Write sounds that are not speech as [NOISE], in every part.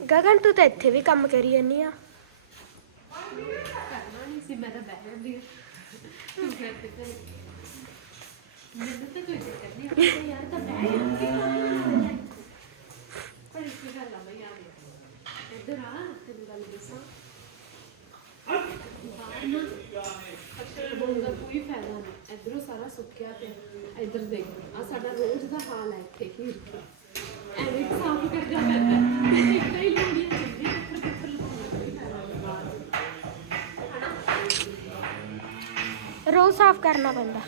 ਗਗਨ ਤੂੰ ਤਾਂ ਇੱਥੇ ਵੀ ਕੰਮ ਕਰੀ ਜਾਂਦੀ ਆ ਕਰਨਾ ਨਹੀਂ ਸੀ ਮੈਂ ਤਾਂ ਬਹਿ ਜਾਂਦੀ ਹਾਂ ਤੂੰ ਫਿਰ ਤੇ ਘਰੇ। ਮੈਨੂੰ ਤਾਂ ਕੋਈ ਚੱਕਰ ਨਹੀਂ ਆਪਾਂ ਯਾਰ ਤਾਂ ਬਹਿ ਜਾਂਦੀ ਹਾਂ ਪਰ ਇੱਕ ਗੱਲ ਆ ਬਈ ਆ ਦੇ ਇੱਧਰ ਆ ਤੈਨੂੰ ਗੱਲ ਦੱਸਾਂ ਬਾਹਰ ਨਾ ਪੱਤਰ ਬੋਲ ਦਾ ਕੋਈ ਫਾਇਦਾ ਨਹੀਂ ਇੱਧਰੋਂ ਸਾਰਾ ਸੁੱਕਿਆ ਪਿਆ ਇੱਧਰ ਦੇਖ ਆ ਸਾਡਾ ਰੋਜ਼ ਦਾ ਹਾਲ ਹੈ ਇੱਥੇ ਹੀ ਐਵੇਂ ਸਾਫ਼ ਕਰਨਾ ਪੈਂਦਾ ਰੋਜ਼ ਸਾਫ਼ ਕਰਨਾ ਪੈਂਦਾ।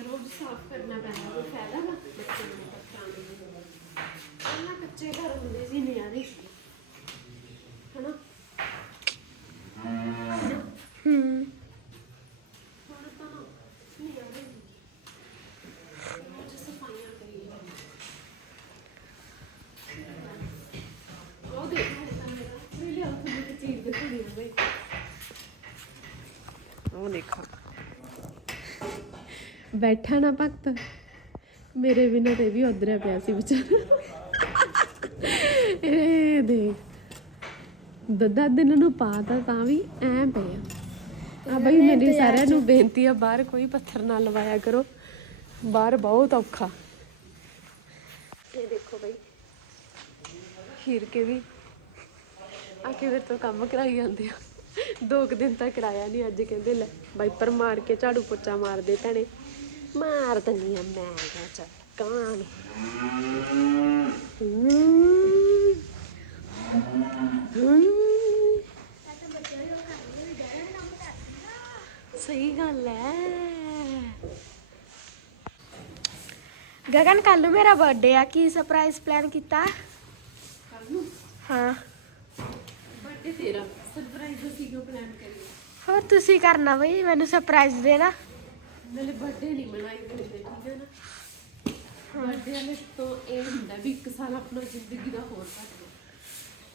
ਰੋਜ਼ ਸਾਫ਼ ਕਰਨਾ ਪੈਂਦਾ ਕੋਈ ਫਾਇਦਾ ਨਾ ਬੱਚੇ ਨੂੰ ਪੱਤਰਾਂ ਨੂੰ। ਪਹਿਲਾਂ ਕੱਚੇ ਘਰ ਹੁੰਦੇ ਸੀ ਨਿਆਰੇ ਸੀ ਹਨਾ? ਹੂੰ। ਹੁਣ ਤਾਂ ਨਿਆਰੇ ਨੇ। ਰੋਜ਼ ਸਫਾਈਆਂ ਕਰੀ ਜਾਂਦੇ। ਉਹ ਦੇਖ ਤਾਂ ਮੇਰਾ ਮੇਰੇ ਹੱਥ ਵਿੱਚ ਇੱਕ ਚੀਜ਼ ਦਿਖਾਉਣੀ ਆ ਬਈ ਉਹ ਦੇਖੋ ਬੈਠਾ ਨਾ ਭਗਤ। ਮੇਰੇ ਬਿਨਾਂ ਤੇ ਵੀ ਉਧਰਿਆ ਪਿਆ ਸੀ ਵਿਚਾਰਾ। ਇਹ ਦੇਖ। ਦਦਾ ਦਿਨ ਨੂੰ ਪਾਤਾ ਤਾਂ ਵੀ ਐ ਪਿਆ ਆ। ਬਈ ਮੇਰੀ ਸਾਰਿਆਂ ਨੂੰ ਬੇਨਤੀ ਆ ਬਾਹਰ ਕੋਈ ਪੱਥਰ ਨਾ ਲਵਾਇਆ ਕਰੋ। ਬਾਹਰ ਬਹੁਤ ਔਖਾ। ਇਹ ਦੇਖੋ ਬਈ। ਖੀਰ ਕੇ ਵੀ। ਆ ਕੇ ਤੋਂ ਕੰਮ ਕਰਾਈ ਜਾਂਦੇ ਆ। ਦੋ ਕੁ ਦਿਨ ਤੱਕ ਕਰਾਇਆ ਨਹੀਂ ਅੱਜ ਕਹਿੰਦੇ ਲੈ ਵਾਈਪਰ ਮਾਰ ਕੇ ਝਾੜੂ ਪੋਚਾ ਮਾਰ ਦੇ ਭੈਣੇ। ਮਾਰ ਦਿੰਦੀ ਆ ਮੈਂ ਕਿਹਾ ਚੱਲ ਕਾਣ ਸਹੀ ਗੱਲ ਹੈ ਗਗਨ ਕੱਲ ਨੂੰ ਮੇਰਾ ਬਰਥਡੇ ਆ ਕੀ ਸਰਪ੍ਰਾਈਜ਼ ਪਲਾਨ ਕੀਤਾ? ਨੂੰ ਹਾਂ। ਬਰਥਡੇ ਤੇਰਾ ਸਰਪ੍ਰਾਈਜ਼ ਅਸੀਂ ਕਿਉਂ ਪਲਾਨ ਕਰੀਏ? ਹੋਰ ਤੁਸੀਂ ਕਰਨਾ ਬਈ ਮੈਨੂੰ ਸਰਪ੍ਰਾਈਜ਼ ਦੇਣਾ। ਨਾਲੇ ਬਰਥਡੇ ਨਹੀਂ ਮਨਾਈ ਦਿੰਦੇ ਠੀਕ ਹੈ ਨਾ? ਬਰਥਡੇ ਵਾਲੇ ਤੋਂ ਇਹ ਹੁੰਦਾ ਵੀ ਇੱਕ ਸਾਲ ਆਪਣਾ ਜ਼ਿੰਦਗੀ ਦਾ ਹੋਰ ਕੱਟ ਲਓ।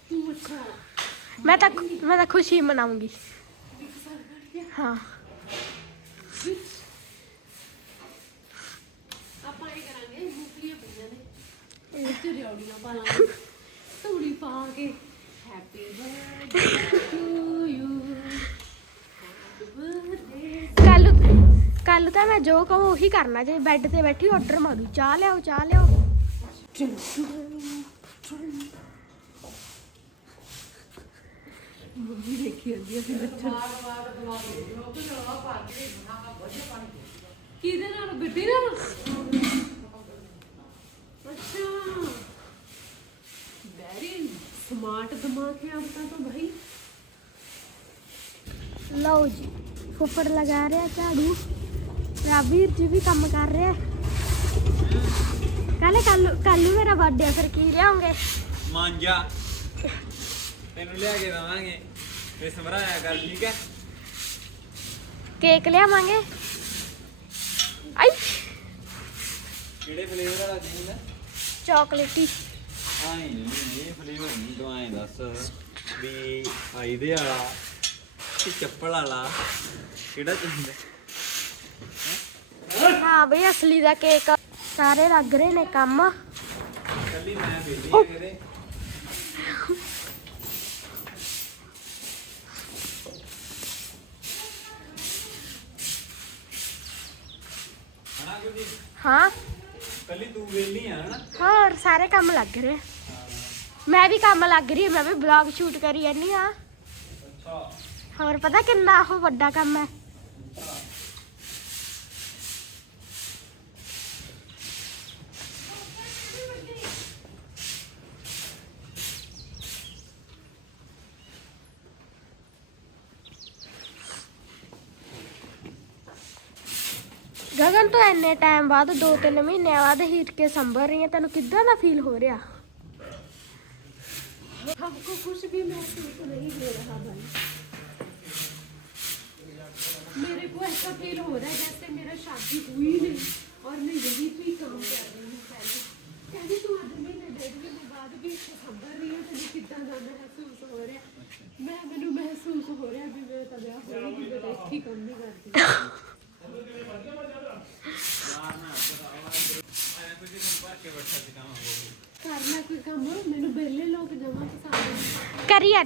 ਤੂੰ ਅੱਛਾ। ਮੈਂ ਤਾਂ ਮੈਂ ਤਾਂ ਖੁਸ਼ੀ ਮਨਾਉਂਗੀ। ਇੱਕ ਸਾਲ ਕੱਟ ਗਿਆ ਹਾਂ। ਆਪਾਂ ਇਹ ਕਰਾਂਗੇ ਮੂੰਗਫਲੀਆਂ ਪਈਆਂ ਨੇ। ਇਹ ਚ ਰਿਉੜੀਆਂ ਪਾ ਲਾਂਗੇ। ਧੂੜੀ ਪਾ ਕੇ ਹੈਪੀ ਬਰਥਡੇ ਟੂ ਯੂ ਕੱਲ ਤਾਂ ਮੈਂ ਜੋ ਕਹੂੰ ਉਹੀ ਕਰਨਾ ਜੇ ਬੈੱਡ ਤੇ ਬੈਠੀ ਆਰਡਰ ਮਾਰੂ ਚਾਹ ਲਿਆਓ ਚਾਹ ਲਿਆਓ। ਮੰਮੀ ਦੇਖੀ ਜਾਂਦੀ ਅਸੀਂ ਲੱਛਣ ਕਿਹਦੇ ਨਾਲ? ਗੱਡੀ ਨਾਲ? ਅੱਛਾ। ਵੈਰੀ ਸਮਾਰਟ ਦਿਮਾਗ ਹੈ ਆਪਣਾ ਤਾਂ ਭਾਈ ਲਓ ਜੀ ਫੁੱਫੜ ਲਗਾ ਰਿਹਾ ਝਾੜੂ। ਰਾਬੀਰ ਜੀ ਵੀ ਕੰਮ ਕਰ ਰਿਹਾ। ਕੱਲ ਕੱਲ ਕੱਲ ਨੂੰ ਮੇਰਾ ਬਰਥਡੇ ਫਿਰ ਕੀ ਲਿਆਉਂਗੇ? ਮਾਂਜਾ। ਤੈਨੂੰ ਲਿਆ ਕੇ ਦਵਾਂਗੇ। ਤੇ ਸਮਰਾਇਆ ਕਰ ਠੀਕ ਹੈ? ਕੇਕ ਲਿਆਵਾਂਗੇ। ਆਈ। ਕਿਹੜੇ ਫਲੇਵਰ ਵਾਲਾ ਚਾਹੀਦਾ ਚਾਕਲੇਟੀ। ਆਏ ਨਹੀਂ ਇਹ ਫਲੇਵਰ ਨਹੀਂ ਤੂੰ ਆਏ ਦੱਸ ਵੀ ਫਾਇਦੇ ਵਾਲਾ ਕਿ ਚੱਪਲ ਵਾਲਾ? ਕਿਹੜਾ ਚਾਹੀਦਾ? ਹਾਂ ਬਈ ਅਸਲੀ ਦਾ ਕੇਕ ਸਾਰੇ ਲੱਗ ਰਹੇ ਨੇ ਕੰਮ। ਕੱਲੀ ਮੈਂ ਵੇਲੀ ਕਿਤੇ ਹਾਂ। ਕੱਲੀ ਤੂੰ ਵੇਲੀ ਆ ਹਨਾ? ਹੋਰ ਸਾਰੇ ਕੰਮ ਲੱਗ ਰਹੇ। ਮੈਂ ਵੀ ਕੰਮ ਲੱਗ ਰਹੀ ਹਾਂ, ਮੈਂ ਵੀ ਬਲੌਗ ਸ਼ੂਟ ਕਰੀ ਜਾਂਦੀ ਆ। ਅੱਛਾ। ਹੋਰ ਪਤਾ ਕਿੰਨਾ ਉਹ ਵੱਡਾ ਕੰਮ ਹੈ? ਗਗਨ ਤੋਂ ਇੰਨੇ ਟਾਈਮ ਬਾਅਦ 2-3 ਮਹੀਨਿਆਂ ਬਾਅਦ ਹੀਟ ਕੇ ਸੰਭਰ ਰਹੀ ਹੈ ਤੈਨੂੰ ਕਿੱਦਾਂ ਦਾ ਫੀਲ ਹੋ ਰਿਹਾ हमको कुछ भी महसूस नहीं हो रहा भाई मेरे को ऐसा फील हो रहा है जैसे मेरा शादी हुई नहीं और मैं यही पे ही काम कर रही हूँ पहले कहती तू आज महीने डेढ़ महीने बाद भी ਇੱਥੇ ਸੰਭਰ ਰਹੀ ਹੈ ਤੈਨੂੰ ਕਿੱਦਾਂ ਦਾ ਮਹਿਸੂਸ ਹੋ ਰਿਹਾ ਮੈਂ ਮੈਨੂੰ ਮਹਿਸੂਸ ਹੋ ਰਿਹਾ ਵੀ ਮੈਂ ਤਾਂ ਵਿਆਹ ਹੋਇਆ ਨਹੀਂ ਮੈਂ ਤਾਂ ਇੱਥੇ ਹੀ ਕੰਮ ਨਹੀਂ ਕਰਦੀ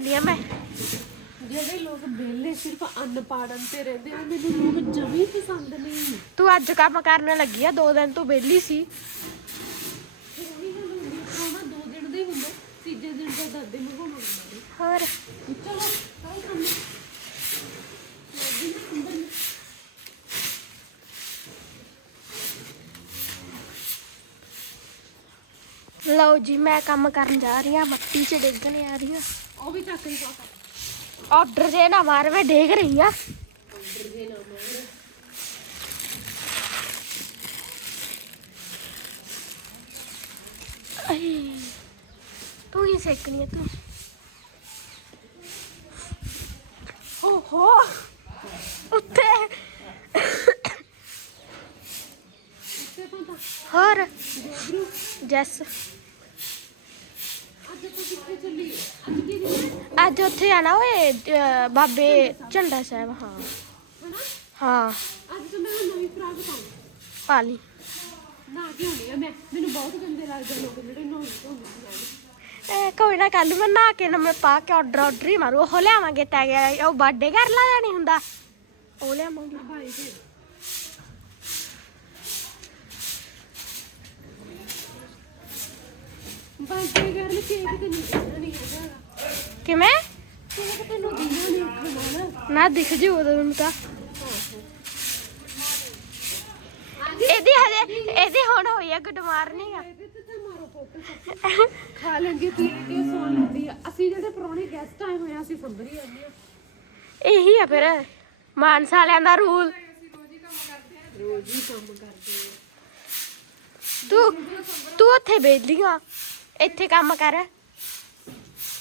ਨਹੀਂ ਕਰੀ ਜਾਂਦੀ ਆ ਮੈਂ। ਜਿਹੜੇ ਲੋਕ ਵਿਹਲੇ ਸਿਰਫ ਅੰਨ ਪਾੜਨ ਤੇ ਰਹਿੰਦੇ ਆ ਮੈਨੂੰ ਲੋਕ ਜਮੀ ਪਸੰਦ ਨਹੀਂ। ਤੂੰ ਅੱਜ ਕੰਮ ਕਰਨ ਲੱਗੀ ਆ ਦੋ ਦਿਨ ਤੂੰ ਵਿਹਲੀ ਸੀ। ਫਿਰ ਉਹੀ ਗੱਲ ਹੁੰਦੀ ਆ, ਪ੍ਰਾਹੁਣਾ ਦੋ ਦਿਨ ਦਾ ਹੀ ਹੁੰਦਾ ਤੀਜੇ ਦਿਨ ਤਾਂ ਦਾਦੇ ਨੂੰ ਘੁੰਮਣ ਹੁੰਦਾ ਹੋਰ? ਚਲੋ ਕੱਲ ਕੰਮ ਲੱਗੀ ਨਾ ਅੰਦਰ ਨੂੰ। ਲਓ ਜੀ ਮੈਂ ਕੰਮ ਕਰਨ ਜਾ ਰਹੀ ਆ ਮੱਟੀ 'ਚ ਡੇਗਣ ਆ ਰਹੀ ਆ। ਉਹ ਵੀ ਚੱਕ ਹੀ ਪਾ ਆਰਡਰ ਜੇ ਨਾ ਮਾਰ ਮੈਂ ਡੇਗ ਰਹੀ ਆ। ਜੇ ਨਾ ਮਾਰ ਅਈ, ਤੂੰ। ਹੀ ਸੇਕਣੀ ਆ ਤੂੰ ਓਹੋ ਉੱਤੇ ਇੱਥੇ ਤਾਂ ਤਾਂ ਹੋਰ ਜੋਗਰੂ ਜੈਸ ਅੱਜ ਤੂੰ ਕਿੱਥੇ ਚੱਲੀ ਅੱਜ ਕੀ ਦਿਨ ਹੈ ਅੱਜ ਉੱਥੇ ਆਣਾ ਓਏ ਅਹ, ਬਾਬੇ ਝੰਡਾ ਸਾਹਿਬ ਹਾਂ। ਹਨਾ ਹਾਂ। ਅੱਜ ਤਾਂ ਮੈਂ ਨਵੀਂ ਫਰਾਕ ਪਾਉਂ ਪਾਲੀ ਨਾ ਕਿ ਆ ਮੈਂ ਮੈਨੂੰ ਬਹੁਤ ਗੰਦੇ ਲੱਗਦੇ ਲੋਕ ਜਿਹੜੇ ਨਹਾਉਂਦੇ ਹੁੰਦੇ ਨੇ ਇਹ ਕੋਈ ਨਾ ਕੱਲ ਮੈਂ ਨਹਾ ਕੇ ਨਾ ਮੈਂ ਪਾ ਕੇ ਆਰਡਰ ਆਰਡਰ ਹੀ ਮਾਰੂ। ਉਹ ਲਿਆਵਾਂਗੇ ਤੈ ਗਿਆ। ਉਹ ਬਰਥਡੇ ਕਰ ਲਾ ਨਹੀਂ ਹੁੰਦਾ। ਉਹ ਲਿਆਵਾਂਗੇ। ਭਾਈ ਜੀ। ਬਾਕੀ ਗੱਲ ਕੇਕ ਤੇ ਨਹੀਂ ਨਹੀਂ ਹੈਗਾ। ਕਿਵੇਂ? ਤੈਨੂੰ ਦੇਣਾ ਨਹੀਂ ਖਾਣਾ ਨਾ। ਦਿਖ ਜੂ ਉਦੋਂ ਨੂੰ ਤਾਂ। ਇਹਦੀ ਹਜੇ ਇਹਦੀ ਹੁਣ ਹੋਈ ਆ ਗੁੱਡ ਮਾਰਨਿੰਗ ਤੇ ਤਾਂ ਫੋਟੋ। ਖਾ ਲੈਂਦੀ ਲੈਂਦੀ ਆ, ਸੌਂ ਲੈਂਦੀ ਆ? ਅਸੀਂ ਜਿਹੜੇ ਪੁਰਾਣੇ ਗੈਸਟ ਆਏ ਹੋਏ ਆ ਅਸੀਂ ਸੰਭਰੀ ਜਾਂਦੇ ਆ। ਇਹੀ ਆ ਫਿਰ ਮਾਨਸਾ ਵਾਲਿਆਂ ਦਾ ਰੂਲ ਰੋਜ਼ ਹੀ ਕੰਮ ਕਰਦੇ ਆ। ਤੂੰ ਤੂੰ ਉੱਥੇ ਬੈਠੀ ਆ। ਇੱਥੇ ਕੰਮ ਕਰ ਫਿਰ ਇੱਥੇ ਵੀ ਵਿਹਲਾ ਰੱਖੋ ਨਾ ਮੈਨੂੰ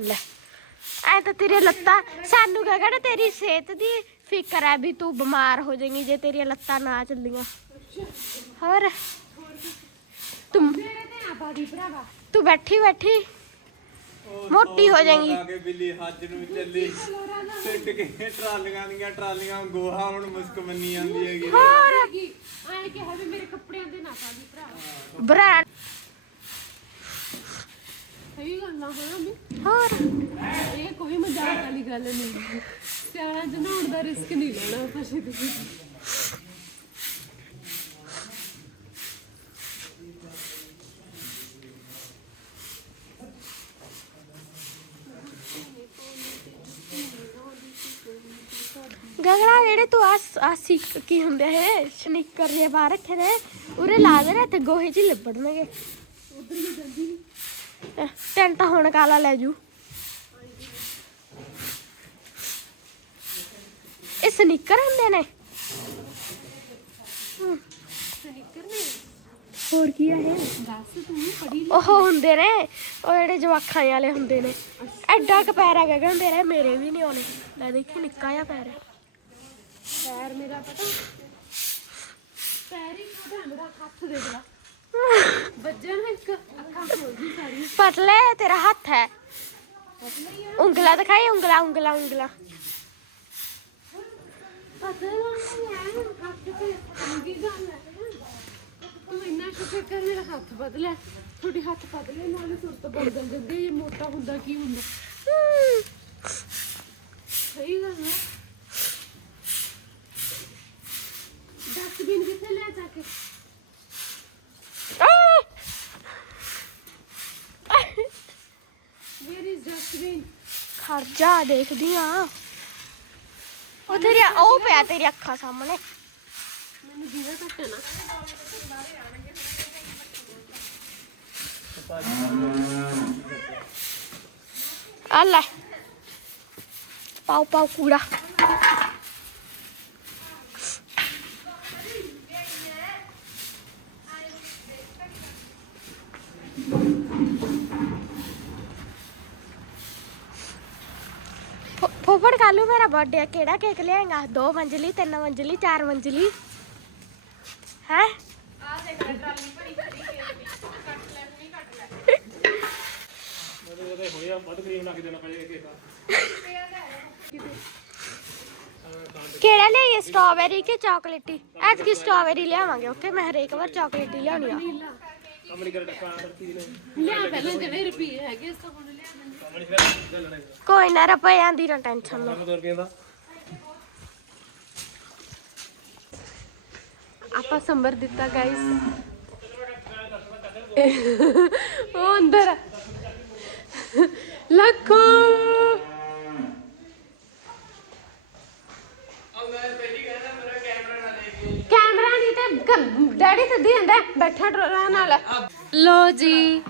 ਲੈ ਐ ਤਾਂ ਤੇਰੀਆਂ ਲੱਤਾਂ ਸਾਨੂੰ ਕਹੜਾ ਤੇਰੀ ਸਿਹਤ ਦੀ ਫਿਕਰ ਹੈ ਵੀ ਤੂੰ ਬਿਮਾਰ ਹੋ ਜਾਏਂਗੀ ਜੇ ਤੇਰੀਆਂ ਲੱਤਾਂ ਨਾ ਚੱਲੀਆਂ। ਹੋਰ? ਤੂੰ ਤੇ ਆ ਬਾਦੀ ਭਰਾਵਾ ਤੂੰ ਬੈਠੀ ਬੈਠੀ। ਮੋਟੀ ਹੋ ਜਾਏਗੀ। ਕੇ ਬਿੱਲੀ ਹੱਜ ਨੂੰ ਚੱਲੀ ਸਿੱਟ ਕੇ ਟਰਾਲੀਆਂ ਦੀਆਂ ਟਰਾਲੀਆਂ ਗੋਹਾ ਹੁਣ ਮੁਸਕ ਮੰਨੀ ਜਾਂਦੀ ਹੈਗੀ ਹੋਰ? ਕੀ ਆਏ ਕਿਹਾ ਵੀ ਮੇਰੇ ਕੱਪੜਿਆਂ ਦੇ ਨਾ ਬਾਦੀ ਭਰਾ। ਬ੍ਰਾਂਡ ਸਹੀ ਗੱਲ ਨਾ ਹੋਣਾ ਵੀ। ਹੋਰ? ਇਹ ਕੋਈ ਮਜ਼ਾਕ ਵਾਲੀ ਗੱਲ ਨਹੀਂ ਸਿਆਣਾ ਜਨਾਉਣ ਦਾ ਰਿਸਕ ਨਹੀਂ ਲੈਣਾ ਫਸੇ ਤੁਸੀਂ ਗਗੜਾ ਜਿਹੜੇ ਤੂੰ ਆ ਆ ਸਿੱਕ ਕੀ ਹੁੰਦੇ ਇਹ? ਸਨੀਕਰ ਜੇ ਬਾਹਰ ਰੱਖੇ ਨੇ ਉਰੇ ਲਾ ਦੇ ਨਾ ਤੇ ਗੋਹੇ 'ਚ ਹੀ ਉਧਰ ਹੀ ਜਾਂਦੀ ਨੀ। ਅਹ ਟੈਂਟ ਹੁਣ ਕਾਲਾ ਲੈ ਜੂ। ਇਹ ਸਨੀਕਰ ਹੁੰਦੇ ਨੇ। ਸਨੀਕਰ ਨੇ ਹੋਰ ਕੀ ਆ ਇਹ? ਦੱਸ ਤੂੰ ਪੜੀ ਉਹ ਹੁੰਦੇ ਨੇ, ਉਹ ਜਿਹੜੇ ਜਵਾਖਾਂ ਵਾਲੇ ਹੁੰਦੇ ਨੇ। ਐਡਾ ਕ ਪੈਰ ਆ ਗਗਨ ਨੇ ਮੇਰੇ ਵੀ ਨਹੀਂ ਆਉਣੇ। ਲੈ ਦੇਖੀ ਨਿੱਕਾ ਜਿਹਾ ਪੈਰ। ਹੈ ਪੈਰ ਮੇਰਾ ਪਤਾ। ਪੈਰ ਹੀ ਛੋਟਾ ਮੇਰਾ ਹੱਥ ਦੇਖ ਲਾ ਵੱਜਿਆ ਨਾ ਇੱਕ ਅੱਖਾਂ ਖੋਲ ਗਈ ਸਾਰੀ। ਪਤਲੇ ਤੇਰਾ ਹੱਥ ਹੈ। ਉਂਗਲਾ ਦਿਖਾਈ ਉਂਗਲਾ ਉਂਗਲਾ ਉਂਗਲਾ। ਪਤਲਾ ਨਹੀਂ ਹੈ ਹੱਥ ਤੇ ਅੰਗੀ ਗੱਲ ਹੈ। ਤੂੰ ਇੰਨਾ ਸ਼ੁਕਰ ਕਰ ਮੇਰਾ ਹੱਥ ਬਦਲਿਆ ਤੁਹਾਡੇ ਹੱਥ ਬਦਲੇ ਨਾਲ ਸੁਰਤ ਬਦਲ ਜਾਂਦੀ ਇਹ ਮੋਟਾ ਹੁੰਦਾ ਕੀ ਹੁੰਦਾ ਹਮ, ਸਹੀ ਗੱਲ ਹੈ ਡਸਟਬਿਨ ਕਿੱਥੇ ਲੈ ਜਾ ਕੇ ਆਹ! ਵੇਅਰ ਇਜ਼ ਡਸਟਬਿਨ ਖੜ ਜਾ ਦੇਖਦੀ ਆ। ਉਹ ਤੇਰੀ ਉਹ ਪਿਆ ਤੇਰੀ ਅੱਖਾਂ ਸਾਹਮਣੇ। ਮੈਨੂੰ ਜੀਵਾ ਘੱਟ ਨਾ ਆ ਲੈ। ਪਾਉ ਪਾਉ ਕੂੜਾ ਫੁ- ਫੁੱਫੜ ਕੱਲੂ ਮੇਰਾ ਬਰਥਡੇ ਕਿਹੜਾ ਕੇਕ ਲਿਆਏਗਾ? ਦੋ ਮੰਜ਼ਲੀ, ਤਿੰਨ ਮੰਜ਼ਲੀ, ਚਾਰ ਮੰਜ਼ਲੀ? ਹੈ? ਕਿਹੜਾ ਲਿਆਈਏ ਸਟ੍ਰਾਬੇਰੀ ਕਿ ਚਾਕਲੇਟੀ ਐਤਕੀ ਸਟ੍ਰਾਬੇਰੀ ਲਿਆਵਾਂਗੇ, ਓਕੇ? ਮੈਂ ਹਰੇਕ ਵਾਰ ਚਾਕਲੇਟੀ ਲਿਆਉਣੀ ਆ। ਲਿਆ ਪਹਿਲਾਂ ਜਿਹੜੇ ਰੁਪਏ ਹੈਗੇ ਸਭ ਨੂੰ ਲਿਆ ਦਿੰਦੇ। ਕੋਈ ਨਾ ਰੁਪਿਆਂ ਦੀ ਨਾ ਟੈਨਸ਼ਨ ਲਓ। ਆਪਾਂ ਸੰਬਰ ਦਿੱਤਾ ਗਾਇਸ ਉਹ ਅੰਦਰ ਆ। ਲੱਖੋ ਕੈਮਰਾ ਨਹੀਂ ਤੇ ਡੈਡੀ ਸੱਦੀ ਜਾਂਦਾ ਬੈਠਾ ਡਰਾਂ ਨਾਲ। ਲੋ ਜੀ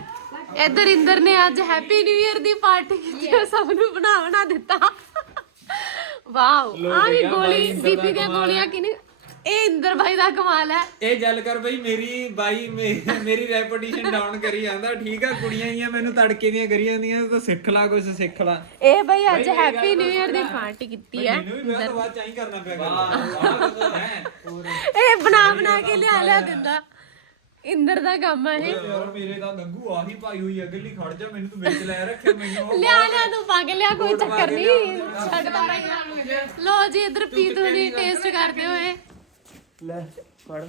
ਇਧਰ ਇੰਦਰ ਨੇ ਅੱਜ ਹੈਪੀ ਨਿਊ ਇਅਰ ਦੀ ਪਾਰਟੀ ਕੀਤੀ ਹੈ ਸਭ ਨੂੰ ਬਣਾ ਬਣਾ ਦਿੱਤਾ। ਵਾਓ ਆ ਵੀ ਗੋਲੀ ਬੀਬੀ ਦੀਆਂ ਗੋਲੀਆਂ ਕਿਨੇ ਇਹ ਇੰਦਰ ਭਾਈ ਦਾ ਕਮਾਲ ਹੈ। ਇਹ ਗੱਲ ਕਰ ਬਈ ਮੇਰੀ ਬਾਈ ਮੇ- ਮੇਰੀ ਰੈਪੂਟੇਸ਼ਨ ਡਾਊਨ ਕਰੀ ਜਾਂਦਾ। ਠੀਕ ਆ ਕੁੜੀਆਂ ਹੀ ਆ ਮੈਨੂੰ ਤੜਕੇ ਦੀਆਂ ਕਰੀ ਜਾਂਦੀਆਂ ਤਾਂ ਸਿੱਖ ਲਾ ਕੁਝ ਸਿੱਖ ਲਾ। ਇਹ ਬਈ ਅੱਜ ਹੈਪੀ ਨਿਊ ਇਅਰ ਦੀ ਪਾਰਟੀ ਕੀਤੀ ਹੈ। ਮੈਨੂੰ ਵੀ ਵਿਆਹ ਤੋਂ ਬਾਅਦ ਚਾਹੀ ਕਰਨਾ ਪਿਆ ਕਰਨਾ। ਹੈ ਇਹ ਬਣਾ ਬਣਾ ਕੇ ਲਿਆ ਲਿਆ ਦਿੰਦਾ। ਇੰਦਰ ਦਾ ਕੰਮ ਹੈ ਇਹ। ਯਾਰ ਮੇਰੇ ਤਾਂ ਗੰਗੂ ਆਹੀ ਪਾਈ ਹੋਈ ਅਗਲੀ ਖੜ ਜਾ ਮੈਨੂੰ ਤੂੰ ਵਿੱਚ ਲੈ ਰੱਖਿਆ ਮੈਨੂੰ ਉਹ ਲਿਆ ਲਿਆ ਤੂੰ ਪਾ ਕੇ ਲਿਆ ਕੋਈ ਚੱਕਰ ਨਹੀਂ। ਛੱਡ ਤਾਂ ਲੋ ਜੀ ਇਧਰ ਪੀਤੂ ਨੇ ਟੇਸਟ ਕਰਦੇ ਹੋਏ। ਲੈ ਫੜ।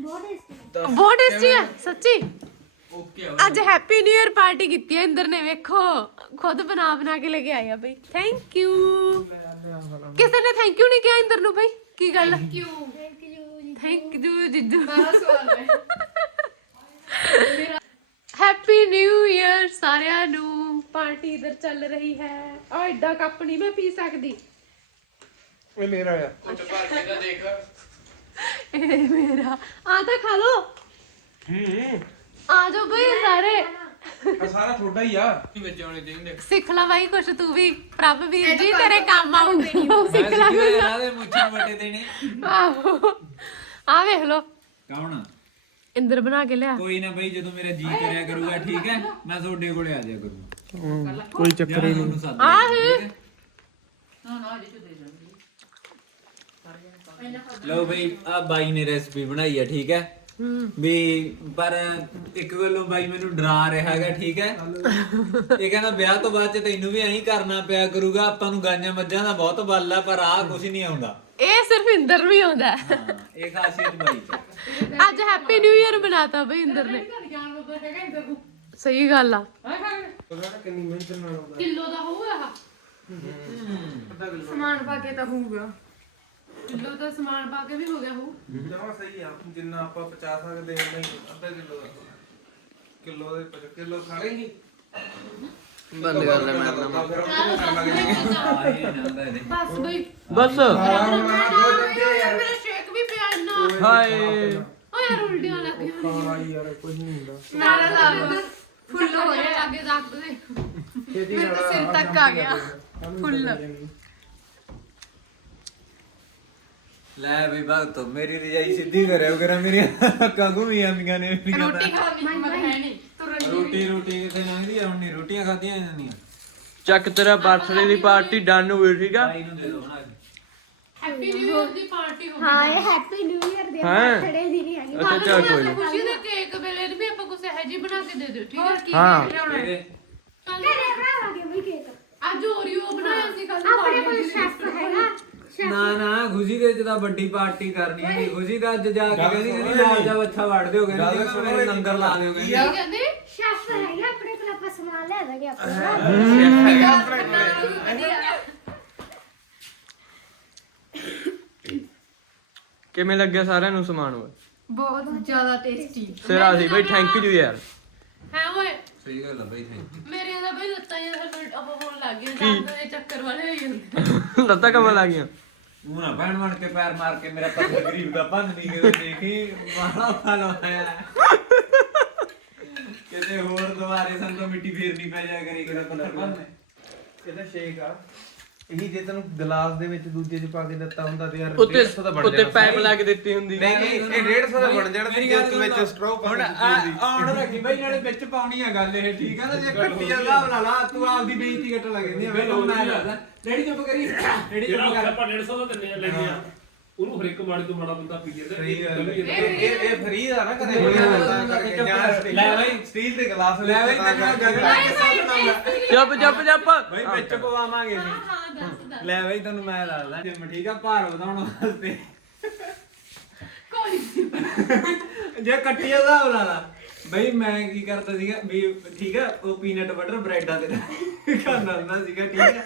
ਬਹੁਤ ਟੇਸਟੀ ਹੈ ਸੱਚੀ। ਓਕੇ ਅੱਜ ਹੈਪੀ ਨਿਊ ਇਅਰ ਪਾਰਟੀ ਕੀਤੀ ਹੈ ਇੰਦਰ ਨੇ ਵੇਖੋ। ਖੁਦ ਬਣਾ ਬਣਾ ਕੇ ਲੈ ਕੇ ਆਇਆ ਬਈ। ਥੈਂਕ ਯੂ ਕਿਸੇ ਨੇ ਥੈਂਕ ਯੂ ਨਹੀਂ ਕਿਹਾ ਇੰਦਰ ਨੂੰ ਬਈ? ਕੀ ਗੱਲ? Thank you thank you Jiddu. Happy new year ਸਾਰਿਆਂ ਨੂੰ। ਪਾਰਟੀ ਇਧਰ ਚੱਲ ਰਹੀ ਹੈ। ਆ ਐਡਾ ਕੱਪ ਨਹੀਂ ਮੈਂ ਪੀ ਸਕਦੀ। ਇਹ ਮੇਰਾ ਆ। ਇਹ ਮੇਰਾ। ਆ ਤਾਂ ਖਾ ਲੋ ਆ ਜਾਓ ਬਈ ਸਾਰੇ। ਆ ਸਾਰਾ ਤੁਹਾਡਾ ਹੀ ਆ। ਸਿੱਖ ਲੈ ਬਾਈ ਕੁਛ ਤੂੰ ਵੀ ਪ੍ਰਭ ਵੀਰ ਜੀ ਤੇਰੇ ਕੰਮ ਆਉਂਦੇ ਸਿੱਖ ਲੈ ਇਹਨਾਂ ਦੇ ਮੁੱਛਾਂ ਵੱਟੇ ਦੇਣੇ। ਆਹੋ। ਆ ਵੇਖ ਲੋ ਕੌਣ? ਇੰਦਰ ਬਣਾ ਕੇ ਲਿਆ। ਕੋਈ ਨਾ ਬਈ ਜਦੋਂ ਮੇਰਾ ਜੀ ਕਰਿਆ ਕਰੂਗਾ ਠੀਕ ਹੈ? ਮੈਂ ਤੁਹਾਡੇ ਕੋਲੇ ਆ ਜਾਇਆ ਕਰੂੰਗਾ ਕੋਈ ਚੱਕਰ ਹੀ ਨਹੀਂ। ਨਹੀਂ ਆ ਹੀ? ਲਓ ਬਈ ਆ ਬਾਈ ਨੇ ਰੈਸਪੀ ਬਣਾਈ ਹੈ ਠੀਕ ਹੈ? ਵੀ ਪਰ ਇੱਕ ਗੱਲੋਂ ਬਾਈ ਮੈਨੂੰ ਡਰਾ ਰਿਹਾ ਹੈਗਾ ਠੀਕ ਹੈ? ਇਹ ਕਹਿੰਦਾ ਵਿਆਹ ਤੋਂ ਬਾਅਦ ਚ ਤੈਨੂੰ ਵੀ ਐਂ ਕਰਨਾ ਪਿਆ ਕਰੂਗਾ ਆਪਾਂ ਨੂੰ ਗਾਈਆਂ ਮੱਝਾਂ ਦਾ ਬਹੁਤ ਬੱਲ ਆ ਪਰ ਆਹ ਕੁਝ ਨਹੀਂ ਆਉਂਦਾ। ਇਹ ਸਿਰਫ ਇੰਦਰ ਵੀ ਆਉਂਦਾ ਹੈ। ਹਾਂ, ਇਹ ਖਾਸੀਅਤ ਬਾਈ ਚ ਅੱਜ ਹੈਪੀ ਨਿਊ ਇਅਰ ਬਣਾਤਾ ਬਈ ਇੰਦਰ ਨੇ। ਸਹੀ ਗੱਲ ਆ। ਕਿੰਨੀ ਮਿਹਨਤ ਨਾਲ ਆਉਂਦਾ। ਕਿਲੋ ਦਾ ਹੋਊਗਾ ਸਮਾਨ ਪਾ ਕੇ ਤਾਂ ਹੋਊਗਾ। ਕਿਲੋ ਦਾ ਸਮਾਨ ਪਾ ਕੇ ਵੀ ਹੋ ਗਿਆ ਹੋਊ ਜਮਾ ਸਹੀ ਆ। ਜਿੰਨਾ ਆਪਾਂ ਪਚਾ ਸਕਦੇ ਹਾਂ ਨਹੀਂ ਅੱਧਾ ਕਿਲੋ ਦਾ ਕਿਲੋ ਦੇ ਕਿਲੋ ਖਾ ਲੇਗੀ ਬੰਦ ਕਰ ਲੈ ਮੈਂ ਫਿਰ ਉਹ ਕਰਨ ਆ ਇਹ ਜਾਂਦਾ ਇਹਦੇ। ਬਸ ਬਈ। ਬਸ। ਦੋ ਜੰਦੇ ਯਾਰ। ਮੇਰਾ ਸ਼ੇਕ ਵੀ ਪਿਆ ਇੰਨਾ। ਹਾਏ। ਓ ਯਾਰ ਉਲਟੀਆਂ ਲੱਗ ਗਈਆਂ ਹੀ ਯਾਰ ਕੁਝ ਨਹੀਂ ਹੁੰਦਾ। ਮੇਰਾ ਲੱਗ ਫੁੱਲ ਹੋ ਰਿਹਾ ਅੱਗੇ ਰੱਖ ਦੇ। ਮੇਰੇ ਤਾਂ ਸਿਰ ਤੱਕ ਆ ਗਿਆ। ਫੁੱਲ। ਲੈ ਬਈ ਭਗਤੋ ਮੇਰੀ ਰਜਾਈ ਸਿੱਧੀ ਕਰਿਓ ਕਰਾਂ ਮੇਰੀ ਅੱਖਾਂ ਘੁੰਮੀਆਂ ਆਂਦੀਆਂ ਨੇ ਵੀ ਕਹਿੰਦਾ ਰੋਟੀ ਖਾਣ ਦੀ ਹਿੰਮਤ ਹੈ ਨਹੀਂ ਤੁਰਨ ਰੋਟੀ ਰੋਟੀ ਕਿਤੇ ਲੰਘਦੀ ਆ? ਹੁਣ ਨਹੀਂ ਰੋਟੀਆਂ ਖਾਧੀਆਂ ਜਾਂਦੀਆਂ ਚੱਕ ਤੇਰਾ ਬਰਥਡੇ ਦੀ ਪਾਰਟੀ ਡਨ ਹੋਈ ਠੀਕ ਆ? ਬਾਈ ਨੂੰ ਦੇ ਦੋ ਬਣਾ ਕੇ। ਹੈਪੀ ਨਿਊ ਇਅਰ ਦੀ ਪਾਰਟੀ ਹੋ ਹਾਂ ਇਹ ਹੈਪੀ ਨਿਊ ਇਅਰ ਦੇ ਹੈਂ? ਬਰਥਡੇ ਦੀ ਨਹੀਂ ਹੈਗੀ। ਅੱਛਾ ਚੱਲ ਕੋਈ ਨੀ। ਖੁਸ਼ੀ ਦੇ ਕੇਕ ਵੇਲੇ ਵੀ ਆਪਾਂ ਕੁਛ ਇਹੋ ਜਿਹੀ ਬਣਾ ਕੇ ਦੇ ਦਿਓ ਠੀਕ ਹੈ। ਹਾਂ? ਇਹਦੇ ਘਰੇ ਬਣਾਵਾਂਗੇ ਬਈ ਕੇਕ। ਅੱਜ ਓਰੀਓ ਬਣਾਇਆ ਸੀ ਕੱਲ ਆਪਣੇ ਕੋਲ ਸ਼ੈਫ ਹੈਗਾ। ਨਾ ਨਾ ਖੁਸ਼ੀ ਦੇ ਚ ਤਾਂ ਵੱਡੀ ਪਾਰਟੀ ਕਰਨੀ ਹੈ ਖੁਸ਼ੀ ਦਾ ਅੱਜ ਜਾ ਕੇ ਕਹਿੰਦੀ ਕਹਿੰਦੀ ਨਾਲ ਜਾ ਬੱਚਾ ਵੜ ਦਿਓ ਕਹਿੰਦੀ ਮੇਰੇ ਲੰਗਰ ਲਾ ਦਿਓ ਕਹਿੰਦੀ। ਕੀ ਕਹਿੰਦੇ? ਸ਼ੈਫ ਹੈਗਾ ਆਪਣੇ ਕੋਲ ਆਪਾਂ ਸਮਾਨ ਲੈ ਦਾਂਗੇ ਆਪਣਾ ਕਿਵੇਂ ਲੱਗਿਆ ਸਾਰਿਆਂ ਨੂੰ ਸਮਾਨ ਓਏ? ਬਹੁਤ ਜ਼ਿਆਦਾ ਟੇਸਟੀ ਸਿਰਾ ਸੀ ਬਈ ਥੈਂਕ ਯੂ ਯਾਰ। ਹੈ ਓਏ? ਸਹੀ ਗੱਲ ਆ ਬਈ ਥੈਂਕ ਮੇਰੇ ਦਾ ਬਈ ਲੱਤਾਂ ਜਿਹਾ ਫਿਰ ਉਹ ਹੋਣ ਲੱਗ ਗਿਆ ਦੰਦ ਦੇ ਚੱਕਰ ਵਾਲੇ ਹੋ ਜਾਂਦੇ। ਲੱਤਾਂ ਕਮਲ ਆ ਗਈਆਂ? ਮੂੰਹ ਨਾ ਭੈਣ ਬਣ ਕੇ ਪੈਰ ਮਾਰ ਕੇ ਮੇਰਾ ਪੱਥਰ ਗਰੀਬ ਦਾ ਭੰਨ ਨਹੀਂ ਕਿਤੇ ਦੇਖੀ, ਮਾੜਾ ਫਲ ਹੋਇਆ। ਕਿਤੇ ਹੋਰ ਦੁਬਾਰੇ ਸੰਤੋ ਮਿੱਟੀ ਫੇਰਨੀ ਪੈ ਜਾ ਕਰੀ ਕਿਤੇ ਪੱਥਰ ਭੰਨ ਇਹਦਾ ਸ਼ੇਕ ਆ। ਇਹੀ ਜੇ ਤੈਨੂੰ ਗਲਾਸ ਦੇ ਵਿੱਚ ਦੂਜੇ ਚ ਪਾ ਕੇ ਦਿੱਤਾ ਹੁੰਦਾ ਤੇ ਯਾਰ ਉੱਤੇ 150 ਦਾ ਬਣ ਉੱਤੇ ਜਾਣਾ ਪਾਈਪ ਲਾ ਕੇ ਦਿੱਤੀ ਹੁੰਦੀ। ਨਹੀਂ ਨਹੀਂ ਇਹ 150 ਦਾ ਬਣ ਜਾਣਾ ਸੀ ਜੇ ਉਸ ਵਿੱਚ ਸਟ੍ਰੋ ਪਾ ਹੁਣ ਆਉਣ ਰੱਖੀ ਬਈ ਨਾਲੇ ਵਿੱਚ ਪਾਉਣੀ ਆ ਗੱਲ ਇਹ ਠੀਕ ਆ ਨਾ? ਜੇ ਕੱਟੀ ਦਾ ਹਿਸਾਬ ਨਾਲ ਆ ਤੂੰ ਆਪਦੀ ਬੇਇੱਜ਼ਤੀ ਕੱਟਣ ਲੱਗ ਜਾਂਦੀ ਆ। ਮੈਨੂੰ ਮੈਂ ਲੱਗਦਾ ਡੈਡੀ ਚੁੱਪ ਕਰੀ। ਜਿਹੜਾ ਚੁੱਪ ਕਰ ਆਪਾਂ 150 ਦਾ ਦਿੰਨੇ ਆ ਲੈਣੇ ਆ। ਉਹਨੂੰ ਹਰ ਇੱਕ ਮਾੜੇ ਤੋਂ ਮਾੜਾ ਬੰਦਾ ਪੀ ਜਾਂਦਾ ਹੈ। ਇਹ- ਇਹ ਫਰੀ ਦਾ ਨਾ ਕਰੇ ਤਾਂ ਲੈ ਬਈ। ਸਟੀਲ ਦੇ ਗਲਾਸ ਲੈ ਬਈ ਗੱਲ ਜੱਪ ਜੱਪ ਜੱਪ। ਬਈ ਵਿੱਚ ਪਵਾਵਾਂਗੇ ਅਸੀਂ। ਹਾਂ ਦੱਸ ਦੱਸ। ਲੈ ਬਈ ਤੈਨੂੰ ਮੈਂ ਦੱਸਦਾ। ਜਿਮ ਠੀਕ ਆ ਭਾਰ ਵਧਾਉਣ ਵਾਸਤੇ। ਕੋਈ ਨੀ। ਜੇ ਕੱਟੀ ਦਾ ਹਿਸਾਬ ਲਾ ਲਾ। ਬਈ ਮੈਂ ਕੀ ਕਰਦਾ ਸੀਗਾ ਵੀ ਠੀਕ ਆ ਉਹ ਪੀਨਟ ਬਟਰ ਬ੍ਰੈਡਾਂ ਤੇ ਖਾਂਦਾ ਹੁੰਦਾ ਸੀਗਾ ਠੀਕ ਆ।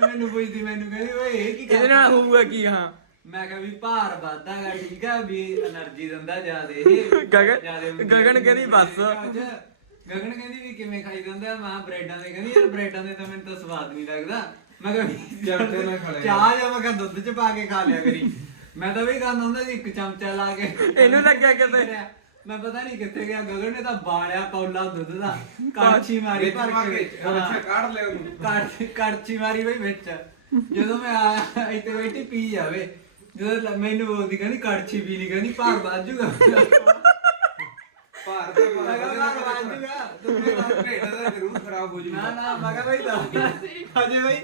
ਮੈਨੂੰ ਪੁੱਛਦੀ ਮੈਨੂੰ ਕਹਿੰਦੀ ਓਏ ਇਹ ਕੀ ਇਹਦੇ ਕਰਦਾ? ਨਾਲ ਹੋਊਗਾ ਕੀ ਹਾਂ। ਮੈਂ ਕਿਹਾ ਵੀ ਭਾਰ ਵੱਧਦਾ ਗਾ ਠੀਕ ਆ ਵੀ એનર્ਜੀ ਦਿੰਦਾ ਜ਼ਿਆਦੇ ਇਹ ਗਗਨ- ਕਹਿੰਦੀ ਬਸ। ਗਗਨ ਕਹਿੰਦੀ ਵੀ ਕਿਵੇਂ ਖਾਈ ਦਿੰਦਾ ਮੈਂ ਬ੍ਰੈਡਾਂ ਦੇ ਕਹਿੰਦੀ ਯਾਰ ਬ੍ਰੈਡਾਂ ਦੇ ਤਾਂ ਮੈਨੂੰ ਤਾਂ ਸਵਾਦ ਨਹੀਂ ਲੱਗਦਾ। ਮੈਂ ਕਿਹਾ ਵੀ ਜਦ ਤੇ ਖਾ ਲਿਆ। ਚਾਹ ਜਾਂ ਮੈਂ ਕਿਹਾ ਦੁੱਧ ਚ ਪਾ ਕੇ ਖਾ ਲਿਆ ਕਰੀ। ਮੈਂ ਤਾਂ ਵੀ ਖਾਂਦਾ ਹੁੰਦਾ ਸੀ ਇੱਕ ਚਮਚਾ ਲਾ ਕੇ। ਇਹਨੂੰ ਲੱਗਿਆ ਕਿਤੇ। ਮੈਂ ਪਤਾ ਨਹੀਂ ਕਿੱਥੇ ਗਿਆ ਗਗਨ ਨੇ ਤਾਂ ਬਾਲਿਆ ਕੌਲਾ ਦੁੱਧ ਦਾ। ਕਾਂਚੀ ਮਾਰੀ ਵਿੱਚ ਕੇ ਅੱਛਾ ਹਾਂ। ਉਹਨੂੰ। ਕੜ- ਕੜਚੀ ਮਾਰੀ ਬਈ ਵਿੱਚ। ਜਦੋਂ ਮੈਂ ਆਇਆ ਇੱਥੇ ਬੈਠੀ ਪੀ ਜਾਵੇ। ਜਦੋਂ ਲ- ਮੈਨੂੰ ਬੋਲਦੀ ਕਹਿੰਦੀ ਕੜਛੀ ਪੀ ਲਈ ਕਹਿੰਦੀ ਭਾਰ ਵੱਧ ਜੂਗਾ ਭਾਰ ਤੇ ਮੈਂ ਕਿਹਾ ਭਾਰ ਵੱਧ ਜੂਗਾ ਤੂੰ ਮੇਰਾ ਢਿੱਡ ਦਾ ਜ਼ਰੂਰ ਖਰਾਬ ਹੋ ਨਾ ਜੂਗਾ। ਨਾ ਮੈਂ ਕਿਹਾ ਬਈ ਤਾਂ ਅਜੇ ਬਈ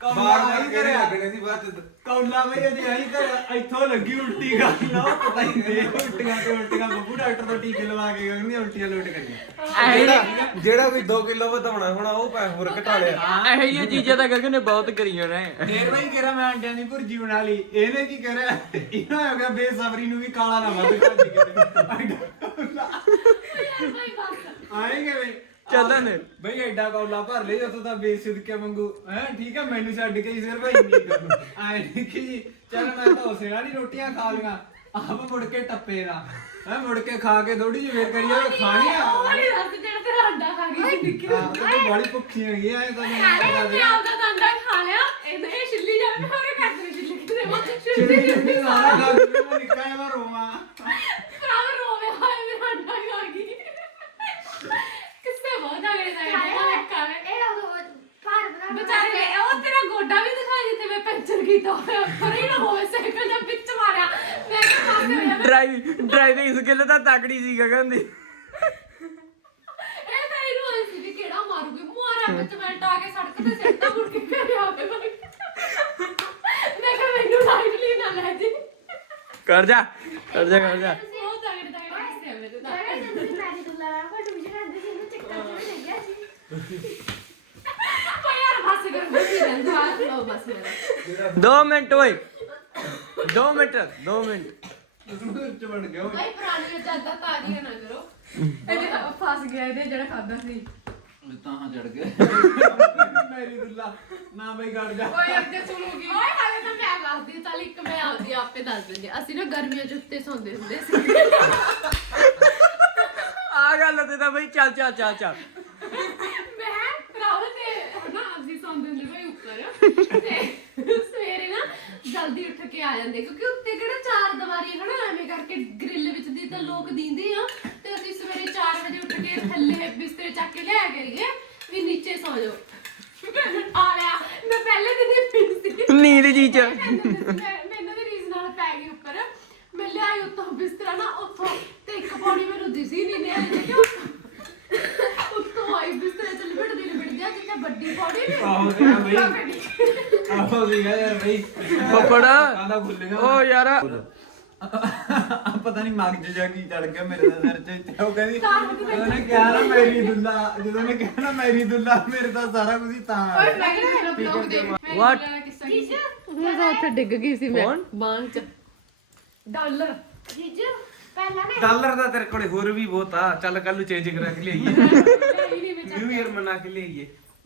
ਬਾਹਰ ਆਈ ਮਾਰ ਕੇ ਕਰਿਆ। ਲੱਗਣੇ ਸੀ ਬਾਅਦ ਚ ਕੌਲਾ ਬਈ ਅਜੇ ਆਈ ਕਰਿਆ। ਇੱਥੋਂ ਲੱਗੀ ਉਲਟੀ ਕਰਨ ਨਾ ਪਤਾ ਹੀ ਨਹੀਂ ਉਲਟੀਆਂ ਤੇ ਉਲਟੀਆਂ ਬੱਬੂ ਡਾਕਟਰ ਤੋਂ ਟੀਕੇ ਲਵਾ ਕੇ ਕਹਿੰਦੀ ਉਲਟੀਆਂ ਲੋਟ ਕਰੀਆਂ। ਜਿਹੜਾ ਜਿਹੜਾ ਵੀ 2 ਕਿਲੋ ਵਧਾਉਣਾ ਹੋਣਾ ਉਹ ਪੈ ਹੋਰ ਘਟਾ ਲਿਆ। ਇਹੋ ਜਿਹੀਆਂ ਚੀਜ਼ਾਂ ਤਾਂ ਗਗਨ ਨੇ ਬਹੁਤ ਕਰੀਆਂ ਨੇ। ਫੇਰ ਬਈ ਕਿਹੜਾ ਮੈਂ ਅੰਡਿਆਂ ਦੀ ਭੁਰਜੀ ਬਣਾ ਲਈ। ਇਹਨੇ ਕੀ ਕਰਿਆ? ਇਹਨਾਂ ਹੋ ਗਿਆ ਬੇਸਬਰੀ ਨੂੰ ਵੀ ਕਾਲਾ ਨਾ ਵੱਧ ਖਾਂਦੀ ਕਿਤੇ। [LAUGHS] ਆਏਗੇ ਚੱਲਣ ਦੇ। ਬਈ ਐਡਾ ਕੌਲਾ ਭਰ ਲਈ ਉਤੋਂ ਤਾਂ ਬੇਸਿੱਧ ਕੇ ਵਾਂਗੂ। ਹੈ ਠੀਕ ਹੈ ਮੈਨੂੰ ਛੱਡ ਕੇ ਹੀ ਸਿਰ ਭਾਈ ਨਹੀਂ ਆਏ ਦੇਖੀ ਜੀ ਚੱਲ ਮੈਂ ਤਾਂ ਉਸੇ ਨਾਲ ਹੀ ਰੋਟੀਆਂ ਖਾ ਲਈਆਂ ਆਪ ਮੁੜ ਕੇ ਟੱਪੇ ਨਾ। ਹੈ ਮੁੜ ਕੇ ਖਾ ਕੇ ਥੋੜੀ ਜਿਹੀ ਫੇਰ ਕਰੀਏ ਖਾਣੀਆਂ ਵਾਲੀ ਦੱਸ ਜਿਹੜਾ ਤੇਰਾ ਅੰਡਾ ਖਾ ਗਈ ਸੀ ਨਿੱਕੀ ਹਾਂ ਤਾਂ ਬੜੀ ਭੁੱਖੀ ਹੈਗੀ ਐ ਤਾਂ ਮੈਨੂੰ ਪਤਾ ਮੈਂ ਨਹੀਂ ਆਪਦਾ ਤਾਂ ਅੰਡਾ ਖਾ ਲਿਆ। ਇਹਨੇ ਇਹ ਛਿੱਲੀ ਜਾਵੇ ਮੈਂ ਉਹਨੇ ਕੱਟ ਦੇ ਛਿੱਲੀ ਕਿਤੇ ਮੈਂ ਛਿੱਲੀ ਚਿੜੀ ਚਿੜੀ ਸਾਰਾ ਕੇ ਭਰਾ ਰੋਵੇ ਹਾਏ ਮੇਰਾ ਅੰਡਾ ਖਾ ਗਈ ਕਿੱਸੇ ਬਹੁਤ ਆ ਗਏ ਨਾ ਕਾਲੇ ਵਿਚਾਰੇ ਉਹ ਤੇਰਾ ਗੋਡਾ ਵੀ ਦਿਖਾ ਜਿੱਥੇ ਮੈਂ ਪੈਂਚਰ ਕੀਤਾ ਹੋਇਆ ਪਰ ਹੀ ਨਾ ਹੋਵੇ ਸਾਈਕਲ ਦੇ ਵਿੱਚ ਮਾਰਿਆ। ਮੈਂ ਕਿਹਾ ਕੰਮ ਕਰਿਆ ਡਰਾਈਵ ਡਰਾਈਵਿੰਗ ਸਕਿੱਲ ਤਾਂ ਤਕੜੀ ਸੀ ਗਗਨ ਦੀ। ਇਹ ਤਾਂ ਇਹਨੂੰ ਐਂ ਸੀ ਵੀ ਕਿਹੜਾ ਮਾਰੂਗੀ। ਮਾਰਾ ਵਿੱਚ ਮਿੰਟ ਆ ਕੇ ਸੜਕ ਤੇ ਸਿੱਟਾ ਮੁੜ ਕੇ ਘਰੇ ਆਵੇ ਮੈਂ ਮੈਂ ਕਿਹਾ ਮੈਨੂੰ ਲਾਈਟਲੀ ਨਾ ਲੈ ਜੀ। ਕਰ ਜਾ ਕਰ ਜਾ ਕਰ ਜਾ ਉਹ ਤਗੜੇ ਤਗੜੇ ਕਿਸੇ ਮੇਰੇ ਨਾਲ ਓ ਯਾਰ ਬਸ ਕਰ ਬਸ ਰਹਿੰਦਾ ਲਓ ਬਸ ਮੇਰਾ 2 ਮਿੰਟ ਓਏ 2 ਮਿੰਟ 2 ਮਿੰਟ ਚ ਬਣ ਗਿਆ ਭਾਈ ਪੁਰਾਣੀਆਂ ਯਾਦਾਂ ਤਾਜ਼ੀਆਂ ਨਾ ਕਰੋ ਇਹਦੇ ਤਾਂ ਫਸ ਗਿਆ ਇਹਦੇ ਜਿਹੜਾ ਖਾਦਾ ਸੀ। ਤਾਂ ਚੜ ਗਏ ਮੇਰੀ ਦੁੱਲਾ ਨਾ ਬਈ ਗੜ ਜਾ। ਓਏ ਅੱਗੇ ਸੁਣੂਗੀ ਓਏ ਹਾਲੇ ਤਾਂ ਮੈਂ ਦੱਸਦੀ ਚੱਲ ਇੱਕ ਮੈਂ ਆਪਦੀ ਆਪੇ ਦੱਸ ਦਿੰਦੀ ਅਸੀਂ ਨਾ ਗਰਮੀਆਂ ਚ ਉੱਤੇ ਸੌਂਦੇ ਹੁੰਦੇ ਸੀ। ਆ ਗੱਲ ਤੇ ਤਾਂ ਬਈ ਚੱਲ ਚੱਲ ਚੱਲ ਚੱਲ ਮੈਂ ਰਾਵਲ ਤੇ ਹਨਾ ਅਸੀਂ ਸੌਂਦੇ ਹੁੰਦੇ ਭਾਈ ਉੱਪਰ ਤੇ ਸਵੇਰੇ ਨਾ ਜਲਦੀ ਉੱਠ ਕੇ ਆ ਜਾਂਦੇ ਕਿਉਂਕਿ ਉੱਤੇ ਕਿਹੜਾ ਚਾਰ ਦੀਵਾਰੀ ਹਨਾ? ਐਵੇਂ ਕਰਕੇ ਗ੍ਰਿਲ ਵਿੱਚ ਦੀ ਤਾਂ ਲੋਕ ਦੀਂਦੇ ਆ। ਤੇ ਅਸੀਂ ਸਵੇਰੇ 4 ਵਜੇ ਉੱਠ ਕੇ ਥੱਲੇ ਬਿਸਤਰੇ ਚੱਕ ਕੇ ਲਿਆ ਕਰੀਏ ਵੀ ਨੀਚੇ ਸੌ ਜਾਓ। ਆ ਲਿਆ ਮੈਂ ਪਹਿਲੇ ਦਿਨ ਹੀ ਪੀ ਸੀ। ਨੀਂਦ ਜੀ ਚ। ਮੈਨੂੰ ਵੀ ਰੀਜ਼ ਨਾਲ ਪੈ ਗਈ ਉੱਪਰ। ਮੈਂ ਲਿਆਈ ਉੱਤੋਂ ਬਿਸਤਰਾ ਨਾ ਉੱਥੋਂ ਤੇ ਇੱਕ ਪੌੜੀ ਮੈਨੂੰ ਦਿਸੀ ਨਹੀਂ ਨੇ ਆਈ ਕਿ ਉੱਤੋਂ ਆਈ ਬਿਸਤਰੇ ਚ ਲਿਬੜਦੀ ਲਿਬੜਦੀ ਆ ਜਿੱਥੇ ਵੱਡੀ ਪੌੜੀ ਨੇ ਆਹੋ ਤੇ ਆ ਬਈ। ਆਹੋ ਸੀਗਾ ਯਾਰ ਬਈ। ਫੱਫੜ। ਕਾਂਦਾ ਖੁੱਲੀਆਂ ਓ ਯਾਰ। ਪਤਾ ਨਹੀਂ ਮਗਜ ਜਾ ਕੀ ਚੜ ਗਿਆ ਮੇਰੇ ਦਾ ਸਿਰ 'ਚ। ਇੱਥੇ ਉਹ ਕਹਿੰਦੀ ਜਦੋਂ ਨੇ ਕਿਹਾ ਨਾ ਮੇਰੀ ਦੁੱਲਾ ਜਦੋਂ ਨੇ ਕਿਹਾ ਨਾ ਮੇਰੀ ਦੁੱਲਾ ਮੇਰੇ ਤਾਂ ਸਾਰਾ ਕੁਝ ਹੀ ਤਾਂ ਆ ਓਏ ਗਿਆ। ਮੈਂ ਕਿਹਾ ਮੇਰਾ। ਬਲੌਗ ਦੇਖ What? ਕਿੱਸਾ ਕੀ ਮੈਂ ਤਾਂ ਉੱਥੇ ਡਿੱਗ ਗਈ ਸੀ ਮੈਂ? ਬਾਂਹ ਚ। ਡਾਲਰ। ਜੀਜੂ ਪਹਿਲਾਂ ਨਾ ਡਾਲਰ ਦਾ ਤੇਰੇ ਕੋਲੇ ਹੋਰ ਵੀ ਬਹੁਤ ਆ। ਚੱਲ ਕੱਲ ਨੂੰ ਚੇਂਜ ਕਰਾ ਕੇ ਲਿਆਈਏ। ਨਿਊ ਇਅਰ ਮਨਾ ਕੇ ਲਿਆਈਏ।